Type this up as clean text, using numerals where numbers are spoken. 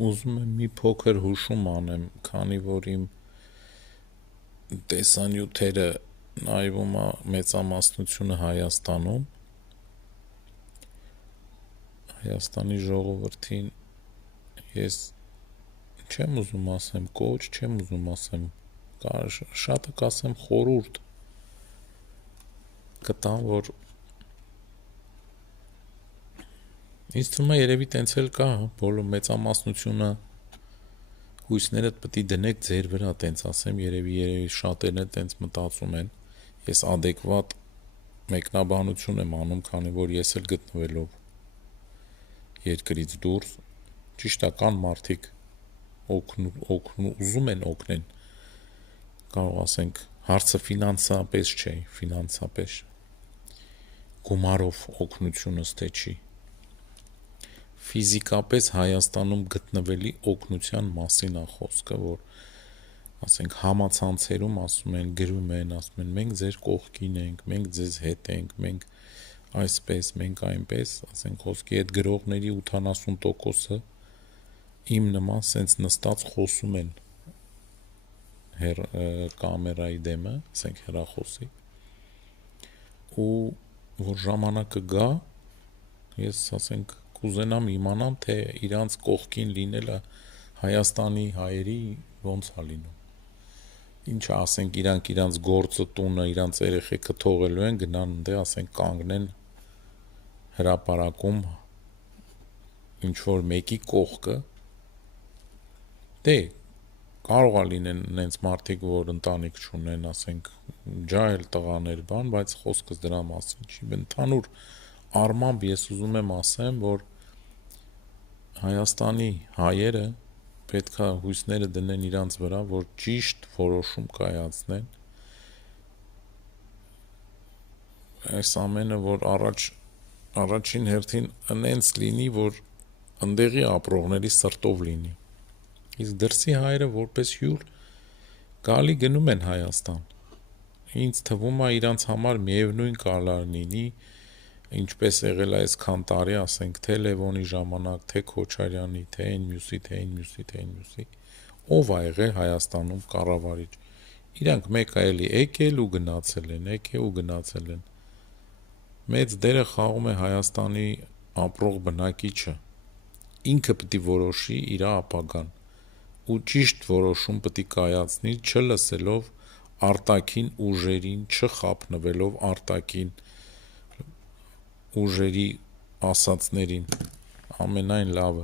Ուզում եմ մի փոքր հուշում անեմ, քանի որ իմ տեսանյութերը նայվում է մեծամասնությունը Հայաստանի ժողովրդին ես չեմ ուզում ասեմ կոչ, չեմ ուզում ասեմ, շատը կասեմ խորհուրդ կտամ, որ ինձ թվում է երևի տենց էլ կա, բոլոր մեծամասնությունը հույսներդ պետք է դնեք ձեր վրա, տենց ասեմ, երևի շատերն էլ տենց մտածում են, ես adekvat մեկնաբանություն եմ անում, քանի որ ես էլ գտնվելով երկրից դուրս, ճիշտ է, կան մարդիկ ուզում են օգնեն, կարող ասենք հարցը ֆինանսապես չէ, գումարով օգնությունը ստե չի, ֆիզիկապես Հայաստանում գտնվելի օգնության մասին է խոսքը, որ ասենք համացանցերում ասում են, գրում են, ասում են մենք ձեր կողքին ենք, մենք ձեզ հետ ենք, մենք այսպես, մենք այնպես, ասենք խոսքի այդ գրողների 80%-ը իմ նման սենց նստած խոսում են կամերայի դեմը, ասենք հեռախոսի, ու որ ժամանակը գա, ես ասենք կուզենամ իմանամ, թե իրանց կողքին լինելը Հայաստանի հայերի ոնց է լինում, ինչը ասենք իրանք իրանց գործը, տունը, իրանց երեխեքը թողելու են, գնան ընդ ասենք կանգնեն հրապարակում ինչ-որ մեկի կողքը, դե կարող է լինեն նենց մարդիկ, որ ընտանիք չունեն, ասենք ջահել տղաներ բան, բայց խոսքս դրա մասին չի, ընդհանուր առմամբ ես ուզում եմ ասեմ, որ Հայաստանի հայերը պետք է հույսները դնեն իրանց վրա, որ ճիշտ որոշում կայացնեն, այս ամենը, որ առաջին հերթին նենց լինի, որ ընդեղի ապրողների սրտով լինի, իսկ դրսի հայերը որպես հյուր գալի գնում են Հայաստան, ինձ թվում է իրանց համար միևնույն կալար լինի, ինչպես եղել այսքան տարի, ասենք, թե Լևոնի ժամանակ, թե Քոչարյանի, թե այն մյուսի, ով ա եղել Հայաստանում կառավարիչ, իրանք մեկը էլի եկել ու գնացել են, մեծ դերը խաղում է Հայաստանի ապրող բնակիչը, ինքը պետք է որոշի իր ապագան, ու ճիշտ որոշում պետք է կայացնի, չլսելով արտաքին ուժերին, չխաբնվելով արտաքին ուժերի ասածներին, ամենայն լավը